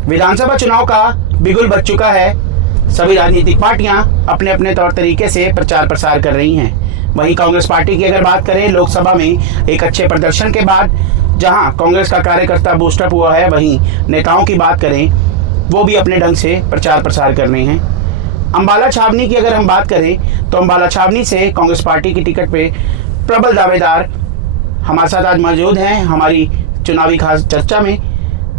विधानसभा चुनाव का बिगुल बज चुका है। सभी राजनीतिक पार्टियां अपने अपने तौर तरीके से प्रचार प्रसार कर रही हैं। वहीं कांग्रेस पार्टी की अगर बात करें, लोकसभा में एक अच्छे प्रदर्शन के बाद जहां कांग्रेस का कार्यकर्ता बूस्टअप हुआ है, वहीं नेताओं की बात करें, वो भी अपने ढंग से प्रचार प्रसार कर रहे हैं। अम्बाला छावनी की अगर हम बात करें तो अम्बाला छावनी से कांग्रेस पार्टी की टिकट पे प्रबल दावेदार हमारे साथ आज मौजूद हैं। हमारी चुनावी खास चर्चा में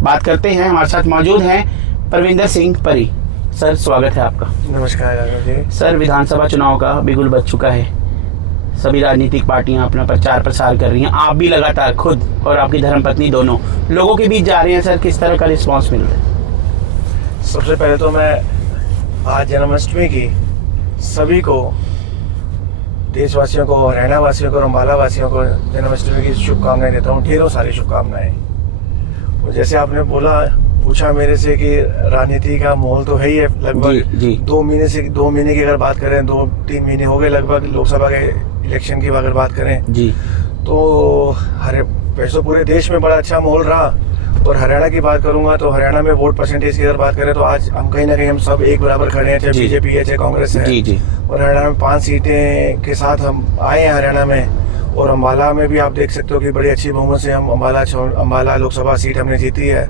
बात करते हैं। हमारे साथ मौजूद हैं परविंदर सिंह परी। सर, स्वागत है आपका। नमस्कार जी। सर, विधानसभा चुनाव का बिगुल बज चुका है। सभी राजनीतिक पार्टियां अपना प्रचार प्रसार कर रही हैं। आप भी लगातार खुद और आपकी धर्मपत्नी दोनों लोगों के बीच जा रहे हैं। सर, किस तरह का रिस्पांस मिल रहा है? सबसे पहले तो मैं आज जन्माष्टमी की सभी को, देशवासियों को, हरियाणा वासियों को और अम्बाला वासियों को जन्माष्टमी की शुभकामनाएं देता हूँ। ढेरों सारी शुभकामनाएं। और जैसे आपने पूछा मेरे से कि राजनीति का माहौल तो है ही है। लगभग 2 महीने की अगर बात करें, 2-3 महीने हो गए लगभग लोकसभा के इलेक्शन की अगर बात करें जी, तो वैसे पूरे देश में बड़ा अच्छा माहौल रहा। और हरियाणा की बात करूंगा तो हरियाणा में वोट परसेंटेज की अगर बात करें तो आज हम कहीं ना कहीं हम सब एक बराबर खड़े हैं, चाहे बीजेपी है चाहे कांग्रेस है। जी। और हरियाणा में 5 सीटें के साथ हम आए हैं हरियाणा में। और अम्बाला में भी आप देख सकते हो कि बड़ी अच्छी बहुमत से हम अम्बाला लोकसभा सीट हमने जीती है।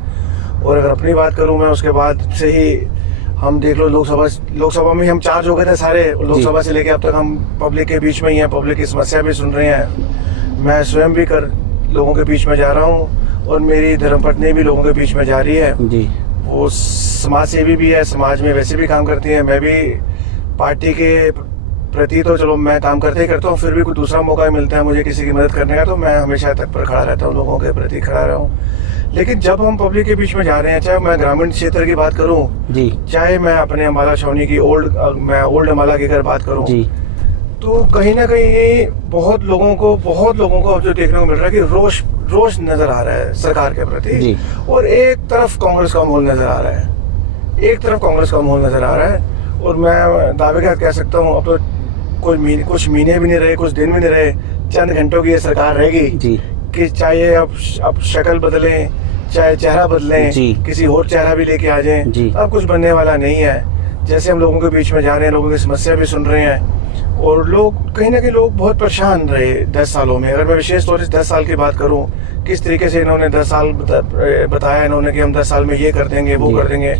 और अगर अपनी बात करूं मैं, उसके बाद से ही हम देख लो लोकसभा में हम चार्ज हो गए थे सारे। लोकसभा से लेके अब तक हम पब्लिक के बीच में ही हैं, पब्लिक की समस्या भी सुन रहे हैं। मैं स्वयं भी लोगों के बीच में जा रहा हूँ और मेरी धर्मपत्नी भी लोगों के बीच में जा रही है जी। वो समाज सेवी भी है, समाज में वैसे भी काम करती है। मैं भी पार्टी के प्रति तो चलो मैं काम करते ही करता हूँ, फिर भी कोई दूसरा मौका मिलता है मुझे किसी की मदद करने का तो मैं हमेशा तत्पर खड़ा रहता हूँ, लोगों के प्रति खड़ा रहा हूँ। लेकिन जब हम पब्लिक के बीच में जा रहे हैं, चाहे मैं ग्रामीण क्षेत्र की बात करूँ जी, चाहे मैं अपने अम्बाला छावनी की ओल्ड अम्बाला की अगर बात करूँ जी, तो कहीं ना कहीं बहुत लोगों को अब जो देखने को मिल रहा है कि रोष नजर आ रहा है सरकार के प्रति। और एक तरफ कांग्रेस का माहौल नजर आ रहा है, और मैं दावे के साथ कह सकता हूँ अब तो कुछ महीने भी नहीं रहे, कुछ दिन भी नहीं रहे, चंद घंटों की ये सरकार रहेगी कि चाहे अब शक्ल बदलें, चाहे चेहरा बदलें, किसी और चेहरा भी लेके आ जाएं, अब कुछ बनने वाला नहीं है। जैसे हम लोगों के बीच में जा रहे हैं, लोगों की समस्या भी सुन रहे हैं, और लोग कहीं ना कहीं लोग बहुत परेशान रहे 10 सालों में। अगर मैं विशेष तौर से 10 साल की बात करूं, किस तरीके से इन्होंने 10 साल बताया इन्होंने कि हम 10 साल में ये कर देंगे वो कर देंगे।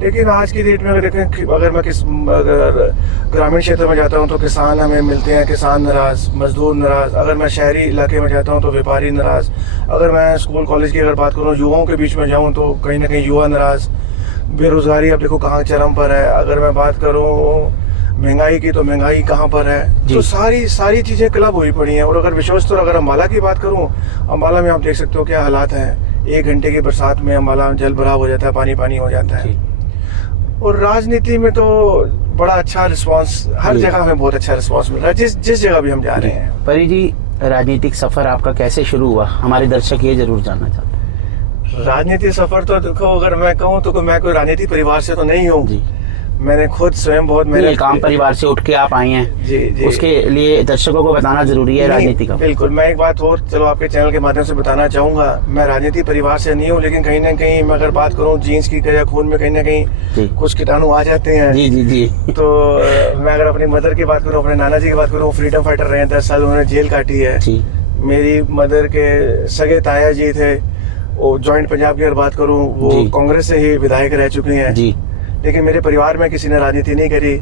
लेकिन आज की डेट में अगर देखें, अगर मैं ग्रामीण क्षेत्र में जाता हूं तो किसान हमें मिलते हैं, किसान नाराज, मजदूर नाराज। अगर मैं शहरी इलाके में जाता हूं तो व्यापारी नाराज। अगर मैं स्कूल कॉलेज की अगर बात करूँ, युवाओं के बीच में जाऊँ तो कहीं ना कहीं युवा नाराज। बेरोजगारी अब देखो कहाँ चरम पर है। अगर मैं बात करूँ महंगाई की, तो महंगाई कहाँ पर है। तो सारी चीजें क्लब हुई पड़ी हैं। और अगर विशेष तौर अगर अम्बाला की बात करूँ, अम्बाला में आप देख सकते हो क्या हालात हैं। 1 घंटे की बरसात में अम्बाला जल भराव हो जाता है, पानी हो जाता है। और राजनीति में तो बड़ा अच्छा रिस्पांस, हर जगह हमें बहुत अच्छा रिस्पांस मिल रहा है, जिस जगह भी हम जा रहे हैं। परी जी, राजनीतिक सफर आपका कैसे शुरू हुआ? हमारे दर्शक ये जरूर जानना चाहते हैं। राजनीतिक सफर तो देखो, अगर मैं कहूँ तो मैं कोई राजनीतिक परिवार से तो नहीं हूँ। मैंने खुद स्वयं बहुत मेरे काम परिवार से उठ के आप आए हैं। जी। उसके लिए दर्शकों को बताना जरूरी है राजनीति का। बिल्कुल। मैं एक बात और चलो आपके चैनल के माध्यम से बताना चाहूंगा। मैं राजनीति परिवार से नहीं हूँ, लेकिन कहीं ना कहीं मैं अगर बात करूँ जीन्स की या खून में कहीं ना कहीं कुछ कीटाणु आ जाते हैं। जी। तो मैं अगर अपनी मदर की बात करूँ, अपने नाना जी की बात करूँ, फ्रीडम फाइटर रहे हैं, 10 साल उन्होंने जेल काटी है। मेरी मदर के सगे ताया जी थे, वो ज्वाइंट पंजाब की अगर बात करूँ, वो कांग्रेस से ही विधायक रह चुके हैं। लेकिन मेरे परिवार में किसी ने राजनीति नहीं करी,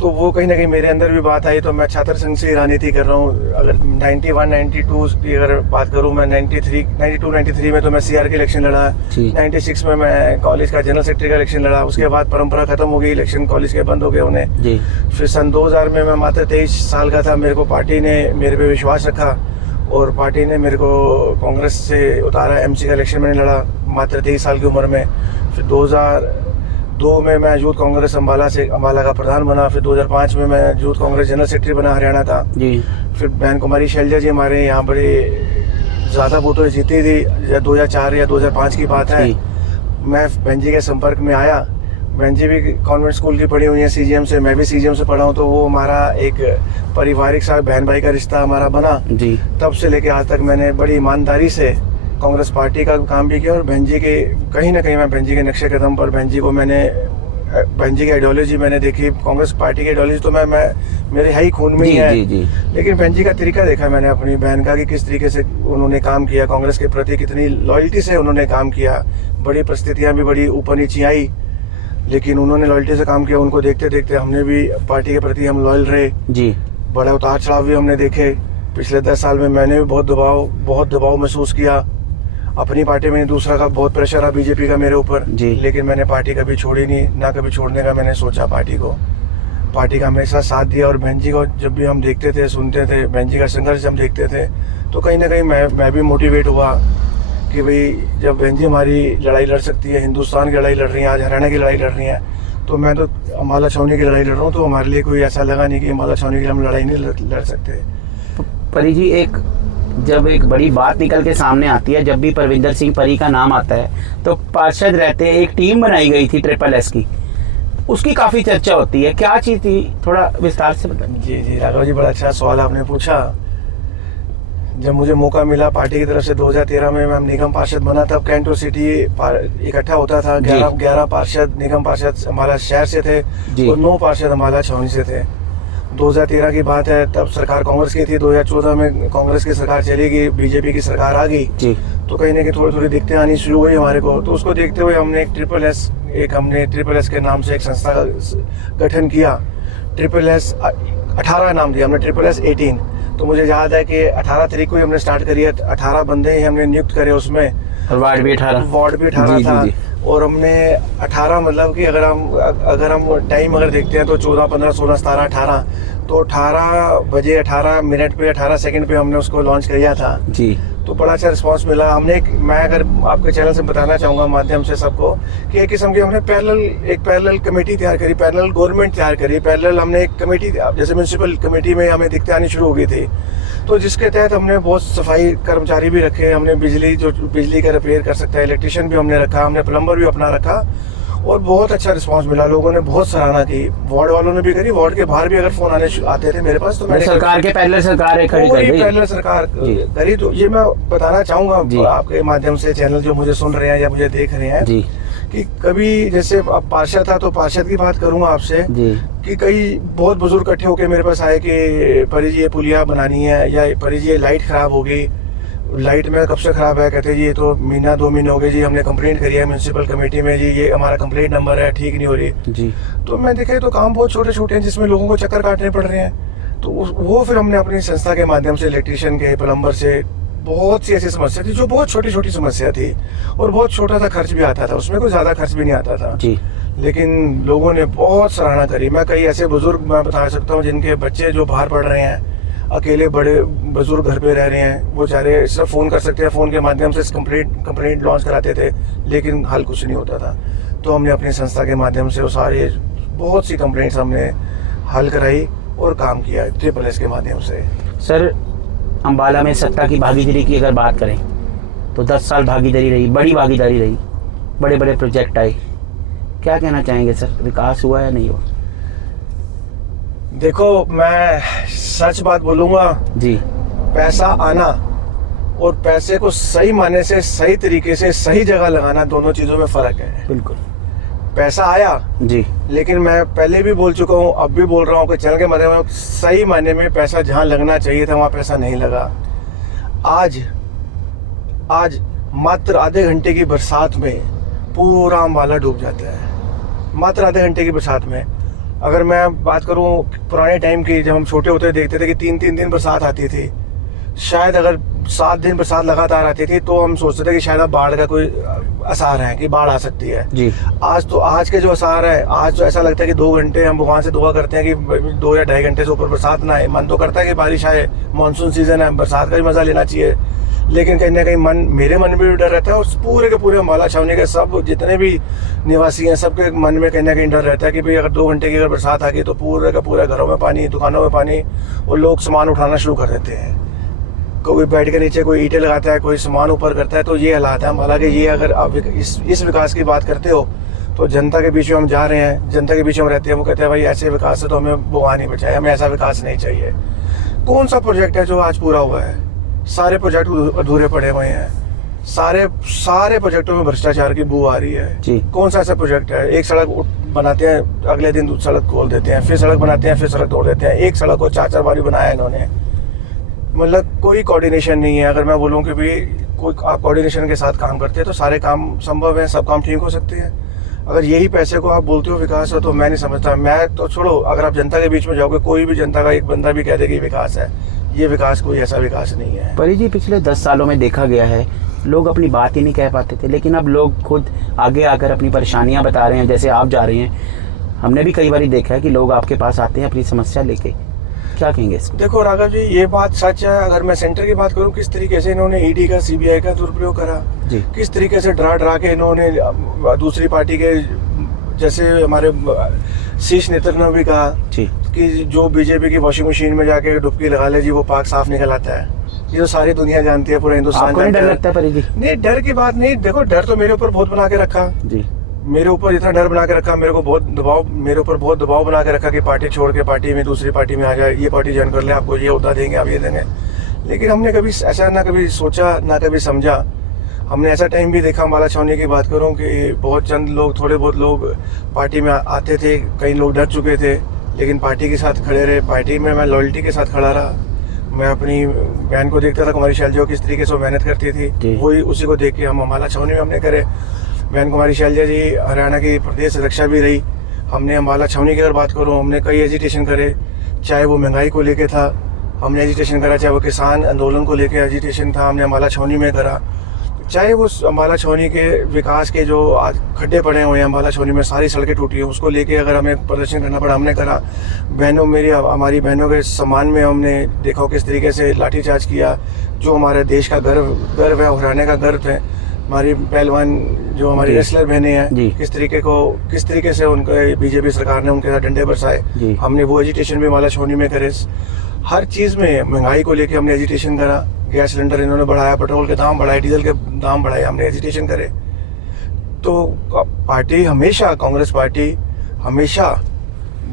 तो वो कहीं ना कहीं मेरे अंदर भी बात आई। तो मैं छात्र संघ से राजनीति कर रहा हूँ। अगर 91-92 की अगर बात करूँ, मैं 92-93 में तो मैं CR के इलेक्शन लड़ा। 96 में मैं कॉलेज का जनरल सेक्रेटरी का इलेक्शन लड़ा। उसके बाद परंपरा खत्म हो गई, इलेक्शन कॉलेज के बंद हो गए उन्हें। फिर सन 2000 में मैं मात्र 23 साल का था। मेरे को पार्टी ने मेरे पे विश्वास रखा और पार्टी ने मेरे को कांग्रेस से उतारा। MC का इलेक्शन मैंने लड़ा मात्र 23 साल की उम्र में। फिर 2002 में मैं यूथ कांग्रेस अम्बाला का प्रधान बना। फिर 2005 में मैं यूथ कांग्रेस जनरल सेक्रेटरी बना हरियाणा का। फिर बहन कुमारी शैलजा जी हमारे यहाँ बड़े ज़्यादा वोटों से जीती थी। 2004 या 2005 की बात है। मैं बहन जी के संपर्क में आया। बहन जी भी कॉन्वेंट स्कूल की पढ़ी हुई है CGM से, मैं भी CGM से पढ़ा हूँ। तो वो हमारा एक पारिवारिक सा बहन भाई का रिश्ता हमारा बना। तब से लेके आज तक मैंने बड़ी ईमानदारी से कांग्रेस पार्टी का काम भी किया और बहन जी के कहीं ना कहीं मैं बहन जी के नक्शे कदम पर बहन जी की आइडियोलॉजी मैंने देखी। कांग्रेस पार्टी की आइडियोलॉजी तो मैं मेरे है ही खून में ही है। लेकिन बहन जी का तरीका देखा मैंने अपनी बहन का कि किस तरीके से उन्होंने काम किया, कांग्रेस के प्रति कितनी लॉयल्टी से उन्होंने काम किया। बड़ी परिस्थितियाँ भी बड़ी ऊपर नीचे आई, लेकिन उन्होंने लॉयल्टी से काम किया। उनको देखते देखते हमने भी पार्टी के प्रति हम लॉयल रहे जी। बड़ा उतार चढ़ाव भी हमने देखे। पिछले 10 साल में मैंने भी बहुत दबाव महसूस किया। अपनी पार्टी में दूसरा का बहुत प्रेशर रहा बीजेपी का मेरे ऊपर, लेकिन मैंने पार्टी कभी छोड़ी नहीं, ना कभी छोड़ने का मैंने सोचा। पार्टी का हमेशा साथ दिया। और बहन जी को जब भी हम देखते थे, सुनते थे, बहन जी का संघर्ष हम देखते थे, तो कहीं ना कहीं मैं भी मोटिवेट हुआ कि भाई जब बहन जी हमारी लड़ाई लड़ सकती है, हिंदुस्तान की लड़ाई लड़ रही है, आज हरियाणा की लड़ाई लड़ रही है, तो मैं तो अम्बाला छावनी की लड़ाई लड़ रहा हूँ। तो हमारे लिए कोई ऐसा लगा नहीं कि अम्बाला छावनी की हम लड़ाई नहीं लड़ सकते। परी जी, जब एक बड़ी बात निकल के सामने आती है, जब भी परविंदर सिंह परी का नाम आता है तो पार्षद रहते एक टीम बनाई गई थी SSS की, उसकी काफी चर्चा होती है, क्या चीज थी, थोड़ा विस्तार से बताइए। जी राघव जी, बड़ा अच्छा सवाल आपने पूछा। जब मुझे मौका मिला पार्टी की तरफ से 2013 में मैं निगम पार्षद बना, तब कैंटो सिटी इकट्ठा होता था। 11 पार्षद निगम पार्षद अम्बाला शहर से थे और 9 पार्षद अम्बाला छावनी से थे। 2013 की बात है, तब सरकार कांग्रेस की थी। 2014 में कांग्रेस की सरकार चली गई, बीजेपी की सरकार आ गई, तो कहीं ना कहीं थोड़ी दिक्कतें आनी शुरू हुई हमारे को। तो उसको देखते हुए हमने हमने SSS के नाम से एक संस्था का गठन किया। SSS 18 नाम दिया हमने, SSS 18। तो मुझे याद है कि 18 तारीख को ही हमने स्टार्ट करी है। 18 बंदे ही हमने नियुक्त करे उसमें, वार्ड भी 18 था। और हमने 18 मतलब कि अगर हम टाइम देखते हैं तो 14, 15, 16, 17, 18, तो 18 बजे 18 मिनट पे 18 सेकंड पे हमने उसको लॉन्च किया था जी। तो बड़ा अच्छा रिस्पांस मिला। मैं अगर आपके चैनल से बताना चाहूँगा माध्यम से सबको कि एक किस्म की हमने पैरेलल कमेटी तैयार करी, पैरेलल गवर्नमेंट तैयार करी, पैरेलल हमने एक कमेटी, जैसे म्यूनसिपल कमेटी में हमें दिक्कतें आनी शुरू हो गई थी, तो जिसके तहत हमने बहुत सफाई कर्मचारी भी रखे। हमने बिजली का रिपेयर कर सकता है, इलेक्ट्रिशियन भी हमने रखा, हमने प्लम्बर भी अपना रखा, और बहुत अच्छा रिस्पांस मिला। लोगों ने बहुत सराहना की, वार्ड वालों ने भी करी। वार्ड के बाहर भी अगर फोन आते थे मेरे पास, तो मैंने सरकार करी। तो ये मैं बताना चाहूंगा आपके माध्यम से, चैनल जो मुझे सुन रहे हैं या मुझे देख रहे हैं, कि कभी जैसे अब पार्षद था तो पार्षद की बात करूंगा आपसे कि कई बहुत बुजुर्ग इकट्ठे होकर मेरे पास आए कि परी जी ये पुलिया बनानी है, या परी जी ये लाइट खराब हो गई, लाइट में कब से खराब है। कहते जी ये तो 2 महीने हो गए जी, हमने कंप्लेंट करी है म्यूनसिपल कमेटी में जी, ये हमारा कंप्लेंट नंबर है, ठीक नहीं हो रही जी। तो मैं देखे तो काम बहुत छोटे छोटे हैं जिसमें लोगों को चक्कर काटने पड़ रहे हैं। तो वो फिर हमने अपनी संस्था के माध्यम से, इलेक्ट्रिशियन के, प्लम्बर से, बहुत सी ऐसी समस्या थी जो बहुत छोटी समस्या थी, और बहुत छोटा सा खर्च भी आता था, उसमें कोई ज्यादा खर्च भी नहीं आता था जी। लेकिन लोगों ने बहुत सराहना करी। मैं कई ऐसे बुजुर्ग मैं बता सकता हूँ जिनके बच्चे जो बाहर पढ़ रहे हैं, अकेले बड़े बुजुर्ग घर पे रह रहे हैं, वो बेचारे सिर्फ फ़ोन कर सकते हैं, फ़ोन के माध्यम से कंप्लेंट लॉन्च कराते थे, लेकिन हल कुछ नहीं होता था। तो हमने अपनी संस्था के माध्यम से वो सारे बहुत सी कंप्लेंट्स हमने हल कराई और काम किया SSS के माध्यम से। सर, अम्बाला में सत्ता की भागीदारी की अगर बात करें तो 10 साल भागीदारी रही, बड़ी भागीदारी रही, बड़े बड़े प्रोजेक्ट आए, क्या कहना चाहेंगे सर, विकास हुआ या नहीं हुआ? देखो, मैं सच बात बोलूंगा जी, पैसा आना और पैसे को सही मायने से, सही तरीके से, सही जगह लगाना, दोनों चीजों में फर्क है। बिल्कुल, पैसा आया जी, लेकिन मैं पहले भी बोल चुका हूँ, अब भी बोल रहा हूँ कि चैनल के माध्यम में, सही मायने में पैसा जहाँ लगना चाहिए था वहाँ पैसा नहीं लगा। आज मात्र आधे घंटे की बरसात में पूरा अम्बाला डूब जाता है, मात्र आधे घंटे की बरसात में। अगर मैं बात करूं पुराने टाइम की, जब हम छोटे होते देखते थे कि 3-3 दिन बरसात आती थी, शायद अगर 7 दिन बरसात लगातार आती थी तो हम सोचते थे कि शायद अब बाढ़ का कोई आसार है, कि बाढ़ आ सकती है जी। आज के जो आसार है, आज तो ऐसा लगता है कि 2 घंटे हम भगवान से दुआ करते हैं कि 2 या 2.5 घंटे से ऊपर बरसात ना आए। मन तो करता है कि बारिश आए, मानसून सीजन है, बरसात का भी मजा लेना चाहिए, लेकिन कहीं ना कहीं मेरे मन में भी डर रहता है, और पूरे के पूरे अम्बाला छावनी के सब जितने भी निवासी हैं, सबके मन में कहीं ना कहीं डर रहता है कि भाई अगर 2 घंटे की अगर बरसात आ गई तो पूरे का पूरा घरों में पानी, दुकानों में पानी, और लोग सामान उठाना शुरू कर देते हैं। कोई बेड के नीचे कोई ईंटें लगाता है, कोई सामान ऊपर करता है, तो ये हालात है। हालांकि ये अगर आप इस विकास की बात करते हो तो जनता के बीच में हम जा रहे हैं, जनता के बीच में हम रहते हैं, वो कहते हैं भाई ऐसे विकास से तो हमें भगवान नहीं बचाए, हमें ऐसा विकास नहीं चाहिए। कौन सा प्रोजेक्ट है जो आज पूरा हुआ है? सारे प्रोजेक्ट अधूरे पड़े हुए हैं। सारे सारे प्रोजेक्टों में भ्रष्टाचार की बू आ रही है जी। कौन सा ऐसा प्रोजेक्ट है? एक सड़क बनाते हैं, अगले दिन दूसरी सड़क खोल देते हैं, फिर सड़क बनाते हैं, फिर सड़क तोड़ देते हैं। एक सड़क को 4-4 बारी बनाया इन्होंने। मतलब कोई कोऑर्डिनेशन नहीं है। अगर मैं बोलूँ कि भाई कोई आप कोऑर्डिनेशन के साथ काम करते हैं तो सारे काम संभव है, सब काम ठीक हो सकते हैं। अगर यही पैसे को आप बोलते हो विकास है तो मैं नहीं समझता। मैं तो छोड़ो, अगर आप जनता के बीच में जाओगे, कोई भी जनता का एक बंदा भी कह दे कि विकास है, ये विकास कोई ऐसा विकास नहीं है। परी जी, पिछले 10 सालों में देखा गया है लोग अपनी बात ही नहीं कह पाते थे, लेकिन अब लोग खुद आगे आकर अपनी परेशानियां बता रहे हैं। जैसे आप जा रहे हैं, हमने भी कई बार देखा है कि लोग आपके पास आते हैं अपनी समस्या लेके। क्या कहेंगे इसको? देखो राघव जी, ये बात सच है। अगर मैं सेंटर की बात करूं, किस तरीके से इन्होंने ईडी का, सीबीआई का दुरुपयोग करा जी। किस तरीके से डरा के इन्होंने दूसरी पार्टी के, जैसे हमारे शीश नेत्र ने भी कहा जी कि जो बीजेपी की वॉशिंग मशीन में जाके डुबकी लगा ले जी, वो पाक साफ निकल आता है। ये तो सारी दुनिया जानती है, पूरा हिंदुस्तान आपको नहीं डर लगता है परी जी? नहीं, डर की बात नहीं। देखो, डर तो मेरे ऊपर बहुत बना के रखा जी। मेरे ऊपर इतना डर बना के रखा, मेरे ऊपर बहुत दबाव बना के रखा कि पार्टी छोड़ के पार्टी में, दूसरी पार्टी में आ जाए, ये पार्टी ज्वाइन कर ले, आपको ये ओहदा देंगे, आप ये देंगे। लेकिन हमने कभी ऐसा ना कभी सोचा, ना कभी समझा। हमने ऐसा टाइम भी देखा, अम्बाला छावनी की बात करूं, कि बहुत चंद लोग, थोड़े बहुत लोग पार्टी में आते थे। कई लोग डर चुके थे, लेकिन पार्टी के साथ खड़े रहे। पार्टी में मैं लॉयल्टी के साथ खड़ा रहा। मैं अपनी बहन को देखता था, कुमारी शैलजा किस तरीके से वो मेहनत करती थी, वही उसी को देख के हम अम्बाला छावनी में हमने करे। बहन कुमारी शैलजा जी हरियाणा की प्रदेश अध्यक्षा भी रही। हमने अम्बाला छावनी की अगर बात करूँ, हमने कई एजिटेशन करे, चाहे वो महंगाई को लेके था, हमने एजिटेशन करा, चाहे वो किसान आंदोलन को लेके एजिटेशन था, हमने अम्बाला छावनी में करा। चाहे वो अम्बाला छावनी के विकास के जो आज खड्डे पड़े हुए हैं, अम्बाला छावनी में सारी सड़कें टूटी हैं, उसको लेके अगर हमें प्रदर्शन करना पड़ा, हमने करा। बहनों, हमारी बहनों के सम्मान में हमने देखा किस तरीके से लाठीचार्ज किया। जो हमारे देश का गर्व है, हरियाणा का गर्व है, हमारी पहलवान जो हमारी रेसलर बहनें हैं, किस तरीके से उनके बीजेपी सरकार ने उनके साथ डंडे बरसाए। हमने वो एजिटेशन भी अम्बाला छावनी में करे। हर चीज़ में महंगाई को लेके हमने एजिटेशन करा। गैस सिलेंडर इन्होंने बढ़ाया, पेट्रोल के दाम बढ़ाए, डीजल के दाम बढ़ाए, हमने एजिटेशन करे। तो पार्टी हमेशा, कांग्रेस पार्टी हमेशा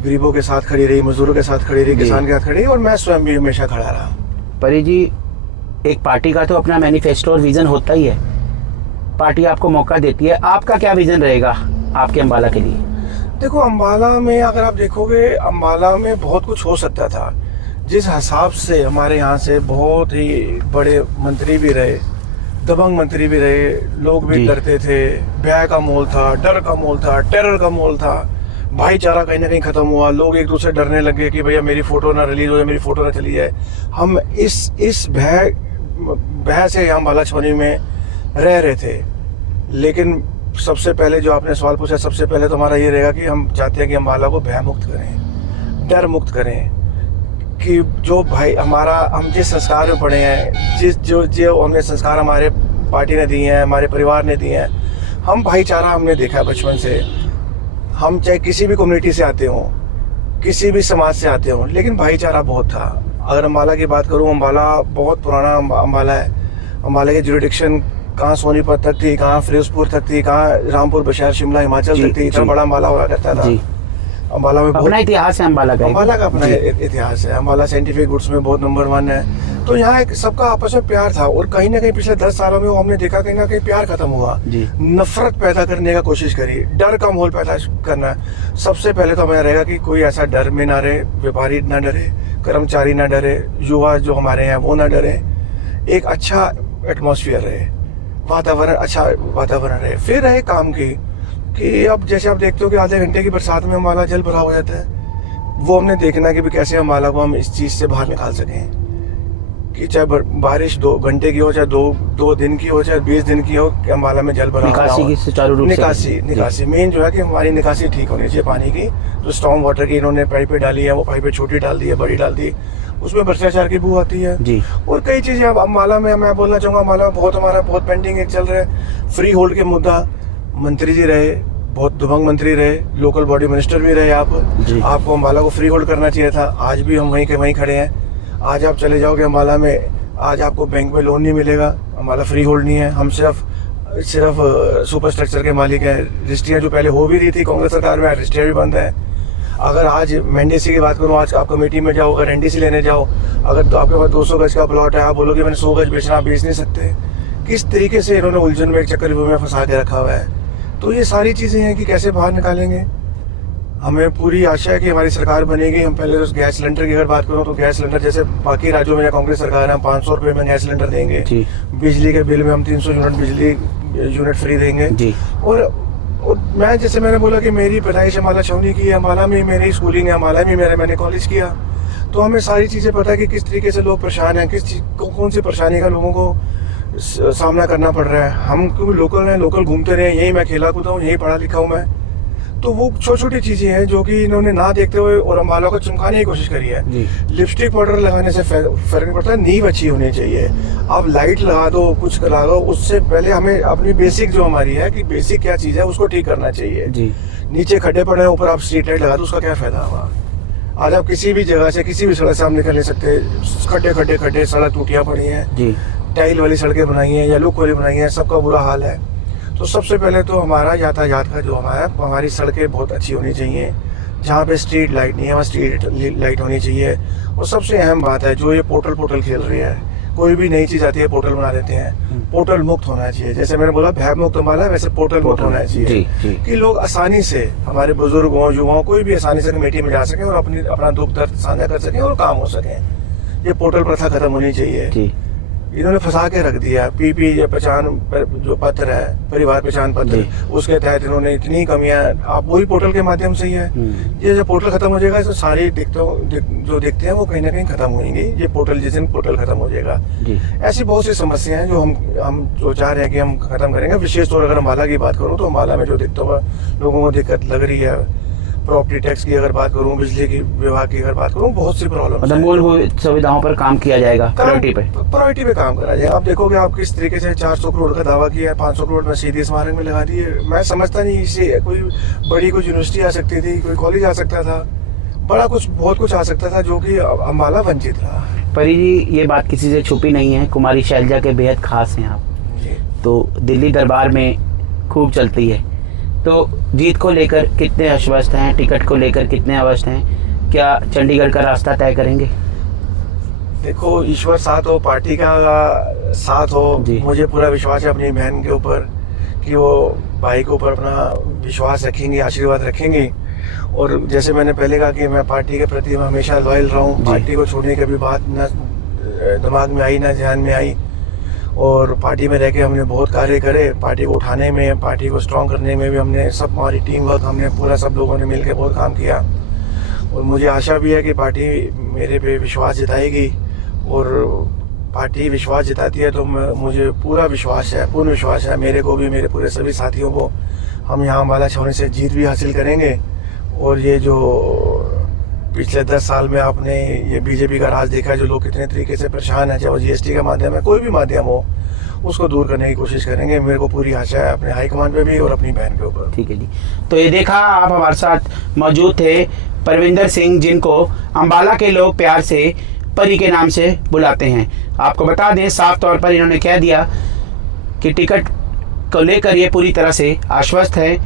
गरीबों के साथ खड़ी रही, मजदूरों के साथ खड़ी रही, किसान के साथ खड़ी रही, और मैं स्वयं भी हमेशा खड़ा रहा। परी जी, एक पार्टी का तो अपना मैनिफेस्टो और विजन होता ही है। पार्टी आपको मौका देती है, आपका क्या विजन रहेगा आपके अम्बाला के लिए? देखो, अम्बाला में अगर आप देखोगे, अम्बाला में बहुत कुछ हो सकता था। जिस हिसाब से हमारे यहाँ से बहुत ही बड़े मंत्री भी रहे, दबंग मंत्री भी रहे, लोग भी डरते थे, भय का माहौल था, डर का माहौल था, टेरर का माहौल था, भाईचारा कहीं ना कहीं खत्म हुआ। लोग एक दूसरे डरने लगे कि भैया मेरी फोटो ना रिलीज हो जाए, मेरी फोटो ना चली जाए। हम इस भय से यहाँ अम्बाला छावनी में रह रहे थे। लेकिन सबसे पहले जो आपने सवाल पूछा, सबसे पहले तो हमारा ये रहेगा कि हम चाहते हैं कि अम्बाला को भय मुक्त करें, डर मुक्त करें। कि जो भाई हम जिस संस्कार में पढ़े हैं, जो हमने संस्कार हमारे पार्टी ने दिए हैं, हमारे परिवार ने दिए हैं, हम भाईचारा हमने देखा है बचपन से। हम चाहे किसी भी कम्युनिटी से आते हों, किसी भी समाज से आते हों, लेकिन भाईचारा बहुत था। अगर अम्बाला की बात करूं, अम्बाला बहुत पुराना अम्बाला है। अम्बाला की जुरिडिक्शन कहाँ सोनीपत तक थी, कहाँ फिरोजपुर तक थी, कहाँ रामपुर, बशहर, शिमला, हिमाचल तक थी। इतना बड़ा अम्बाला हुआ करता था। अम्बाला में अपना इतिहास है, अम्बाला का अपना इतिहास है। अम्बाला साइंटिफिक गुड्स में बहुत नंबर 1 है। तो यहाँ एक सबका आपस में प्यार था, और कहीं ना कहीं पिछले 10 सालों में वो हमने देखा कहीं ना कहीं प्यार खत्म हुआ। नफरत पैदा करने का कोशिश करी, डर का माहौल पैदा करना। सबसे पहले तो हमें रहेगा कि कोई ऐसा डर में ना रहे, व्यापारी ना डरे, कर्मचारी ना डरे, युवा जो हमारे हैं वो ना डरे। एक अच्छा एटमॉस्फेयर रहे, वातावरण, अच्छा वातावरण रहे। फिर रहे काम की, कि अब जैसे आप देखते हो कि आधे घंटे की बरसात में अम्बाला जल भरा हो जाता है। वो हमने देखना कि कैसे अम्बाला को हम इस चीज़ से बाहर निकाल सकें। कि चाहे बारिश 2 घंटे की हो, चाहे 2 दिन की हो, चाहे 20 दिन की हो, कि अम्बाला में जल भरा निकासी मेन जो है कि हमारी निकासी ठीक होनी चाहिए पानी की। जो स्टॉर्म वाटर की इन्होंने पाइपें डाली है, वो पाइपें छोटी डाल दी है, बड़ी डाल दी, उसमें भ्रष्टाचार की बू आती है जी। और कई चीज़ें अब अम्बाला में मैं बोलना चाहूँगा, अम्बाला में हमारा बहुत पेंडिंग चल रहा है। फ्री होल्ड के मुद्दा, मंत्री जी रहे, बहुत दबंग मंत्री रहे, लोकल बॉडी मिनिस्टर भी रहे आपको अम्बाला को फ्री होल्ड करना चाहिए था। आज भी हम वहीं खड़े हैं। आज आप चले जाओगे अम्बाला में, आज आपको बैंक में लोन नहीं मिलेगा, अम्बाला फ्री होल्ड नहीं है। हम सिर्फ सुपर स्ट्रक्चर के मालिक हैं। रजिस्ट्रियाँ जो पहले हो भी रही थी कांग्रेस सरकार में, रजिस्ट्रियाँ भी बंद है। अगर आज मेंडेसी की बात करूँ, आज आप कमेटी में जाओ, अगर एनडीसी लेने जाओ, अगर तो आपके पास 200 गज का प्लॉट है, आप बोलोगे मैंने 100 गज बेचना, आप बेच नहीं सकते। किस तरीके से इन्होंने उलझन में, एक चक्रव्यूह में फंसा के रखा हुआ है। तो ये सारी चीज़ें हैं कि कैसे बाहर निकालेंगे। हमें पूरी आशा है कि हमारी सरकार बनेगी। हम पहले तो गैस सिलेंडर की अगर बात करूँ तो गैस सिलेंडर जैसे बाकी राज्यों में या कांग्रेस सरकार है, हम 500 रुपये में गैस सिलेंडर देंगे। बिजली के बिल में हम 300 यूनिट बिजली यूनिट फ्री देंगे। और मैं जैसे मैंने बोला कि मेरी पैदाइश अम्बाला छावनी की है, अम्बाला में मेरी स्कूलिंग है, अम्बाला में मैंने कॉलेज किया, तो हमें सारी चीज़ें पता है कि किस तरीके से लोग परेशान हैं, कौन सी परेशानी का लोगों को सामना करना पड़ रहा है। हम क्योंकि लोकल हैं, लोकल घूमते रहे, यहीं मैं खेला कूदा हूँ, यहीं पढ़ा लिखा हूँ मैं, तो वो छोटी छोटी चीज़ें हैं जो कि इन्होंने ना देखते हुए और अम्बाला को चमकाने की कोशिश करी है। लिपस्टिक पाउडर लगाने से फर्क नहीं पड़ता, नींव अच्छी होनी चाहिए। आप लाइट लगा दो, कुछ लगा दो, उससे पहले हमें अपनी बेसिक जो हमारी है कि बेसिक क्या चीज़ है उसको ठीक करना चाहिए। नीचे खड्डे पड़े हैं, ऊपर आप स्ट्रीट लाइट लगा दो, उसका क्या फायदा हुआ। आज आप किसी भी जगह से किसी भी सड़क से आप निकल नहीं सकते, खड्डे सड़क टूटियाँ पड़ी हैं, टाइल वाली सड़कें बनाई हैं या लुक वाली बनाई हैं, सबका बुरा हाल है। तो सबसे पहले तो हमारा यातायात का जो हमारी सड़कें बहुत अच्छी होनी चाहिए। जहाँ पे स्ट्रीट लाइट नहीं है वहाँ स्ट्रीट लाइट होनी चाहिए। और सबसे अहम बात है जो ये पोर्टल खेल रही है, कोई भी नई चीज़ आती है पोर्टल बना देते हैं, पोर्टल मुक्त होना चाहिए। जैसे मैंने बोला भय मुक्त अम्बाला, वैसे पोर्टल मुक्त होना चाहिए कि लोग आसानी से, हमारे बुजुर्ग हों, युवाओं, कोई भी आसानी से कमेटी में जा सकें और अपना दुख दर्द साझा कर सकें और काम हो सकें। ये पोर्टल प्रथा खत्म होनी चाहिए। इन्होंने फंसा के रख दिया। पीपी या पहचान जो पत्र है, परिवार पहचान पत्र, उसके तहत इन्होंने इतनी कमियां, आप वही पोर्टल के माध्यम से ही है। ये जब पोर्टल खत्म हो जाएगा तो सारी जो देखते हैं वो कहीं ना कहीं खत्म होंगी। ये पोर्टल जिस दिन पोर्टल खत्म हो जाएगा, ऐसी बहुत सी समस्याएं हैं जो हम जो चाह रहे हैं कि हम खत्म करेंगे। विशेष तौर अगर अम्बाला की बात करूँ तो अम्बाला में जो लोगों को दिक्कत लग रही है, प्रॉपर्टी टैक्स की अगर बात करूं, बिजली की विभाग की अगर बात करूं, बहुत सी प्रॉब्लम। मतलब मूलभूत सुविधाओं पर काम किया जाएगा, प्रायोरिटी पे काम करा जाएगा। आप देखोगे आप किस तरीके से 400 करोड़ का दावा किया है, 500 करोड़ में सीधी स्मारक में लगा दिए। मैं समझता नहीं इससे कोई बड़ी कोई यूनिवर्सिटी आ सकती थी, कोई कॉलेज आ सकता था, बड़ा कुछ बहुत कुछ आ सकता था, जो कि अम्बाला वंचित रहा। परी जी, ये बात किसी से छुपी नहीं है, कुमारी शैलजा के बेहद खास हैं आप, तो दिल्ली दरबार में खूब चलती है। तो जीत को लेकर कितने आश्वस्त हैं, टिकट को लेकर कितने आश्वस्त हैं, क्या चंडीगढ़ का रास्ता तय करेंगे? देखो, ईश्वर साथ हो, पार्टी का साथ हो, मुझे पूरा विश्वास है अपनी बहन के ऊपर कि वो भाई के ऊपर अपना विश्वास रखेंगे, आशीर्वाद रखेंगे। और जैसे मैंने पहले कहा कि मैं पार्टी के प्रति हमेशा लॉयल रहा हूँ, पार्टी को छोड़ने की भी बात ना दिमाग में आई ना ध्यान में आई। और पार्टी में रह के हमने बहुत कार्य करे, पार्टी को उठाने में, पार्टी को स्ट्रॉन्ग करने में भी हमने सब, हमारी टीम वर्क, हमने पूरा सब लोगों ने मिलकर बहुत काम किया। और मुझे आशा भी है कि पार्टी मेरे पे विश्वास जताएगी, और पार्टी विश्वास जताती है तो मुझे पूरा विश्वास है, पूर्ण विश्वास है मेरे को भी, मेरे पूरे सभी साथियों को, हम यहाँ अम्बाला छावनी से जीत भी हासिल करेंगे। और ये जो पिछले 10 साल में आपने ये बीजेपी का राज देखा है, जो लोग कितने तरीके से परेशान है, चाहे वो जीएसटी का माध्यम है, कोई भी माध्यम हो, उसको दूर करने की कोशिश करेंगे। मेरे को पूरी आशा है अपने हाईकमान पे भी और अपनी बहन के ऊपर। ठीक है जी, तो ये देखा, आप हमारे साथ मौजूद थे परविंदर सिंह, जिनको अम्बाला के लोग प्यार से परी के नाम से बुलाते हैं। आपको बता दें, साफ तौर पर इन्होंने कह दिया कि टिकट को लेकर ये पूरी तरह से आश्वस्त है,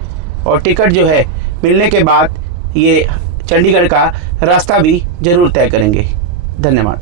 और टिकट जो है मिलने के बाद ये चंडीगढ़ का रास्ता भी जरूर तय करेंगे। धन्यवाद।